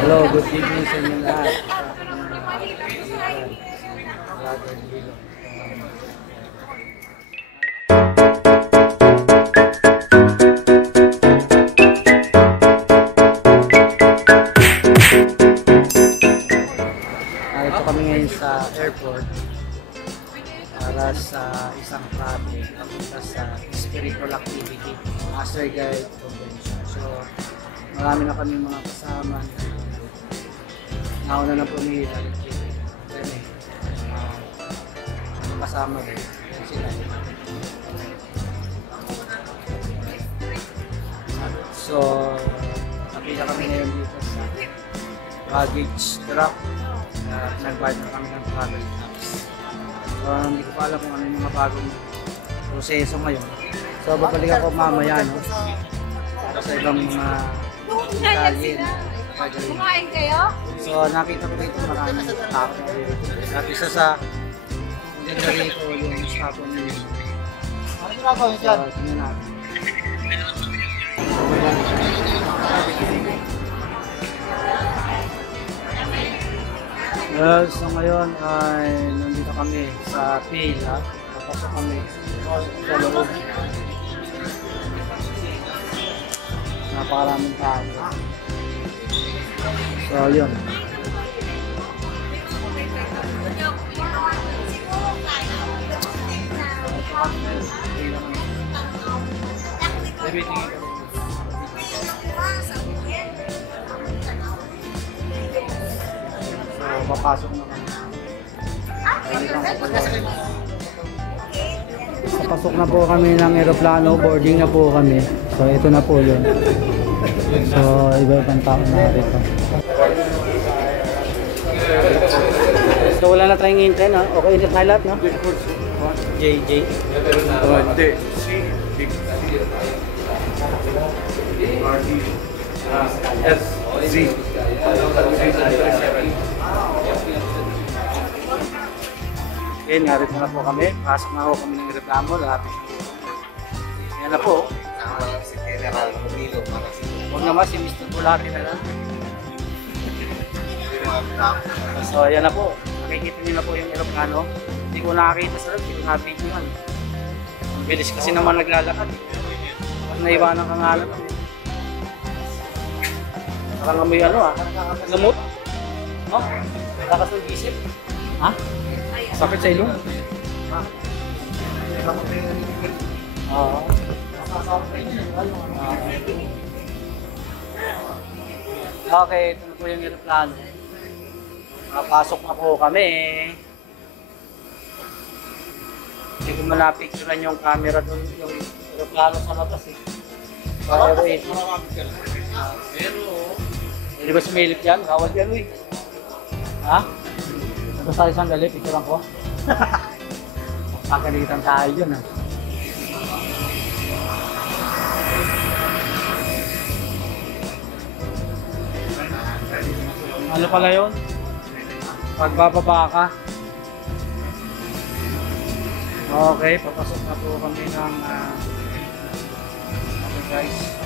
Hello, good evening sa inyo lahat. Narito kami ngayon sa airport para sa isang project papunta sa spiritual activity, Master Guide Convention. So, marami na kami mga kasama nauna na po ni Rene. Kasama din. Yan sila. So, nakita kami ngayon dito sa baggage drop. Nag-buy na kami ng travel tax. So, hindi ko pa alam kung ano yung mga bagong proseso ngayon. So, babalik ako mamaya, no? Para sa ibang mga detalye. Kumain kayo? So, nakita ko dito maraming tao. At isa sa maganda rito yung sabon niyo. Ano ginagawa niyo dyan? So, tingnan natin. Well, so ngayon ay nandito kami sa pila. Papasok kami sa loob. Napakaraming tao. So, yun. So, papasok na kami. Papasok na po kami ng aeroplano, boarding na po kami. So, ito na po yun. So, iba-ibang tao na rito. So, wala na tayong hintay, no? Okay, init na lahat, no? JJ. Hindi. S. Z. Okay, narito na po kami. Pasok na po kami ng reklamo. Yan na po. Si General Rodilo. Huwag naman si Mr. Bulari na lang. So, ayan na po. Nakikita niyo na po yung aeroplano. Hindi ko nakakita sa loob. Hindi ko nakapito yan. Ang bilis kasi naman naglalakad. Pag naiwanan ka nga lang. Nakalangamoy ano Gamot? No? Nakasugisip? Ha? Sakit sa ilong? Oo. Okay, ito na po yung aeroplano. Nakapasok na po kami. Hindi ko malapicturan yung camera doon, yung aeroplano sa labas eh. Pero wait. Hindi ba sumilip yan? Kawal yan eh. Ha? Ito sa isang gali, picturean ko. Pagalitan tayo yun ha. Ano pala yun? Pagbababa ka. Okay, papasok na po kami ng okay guys.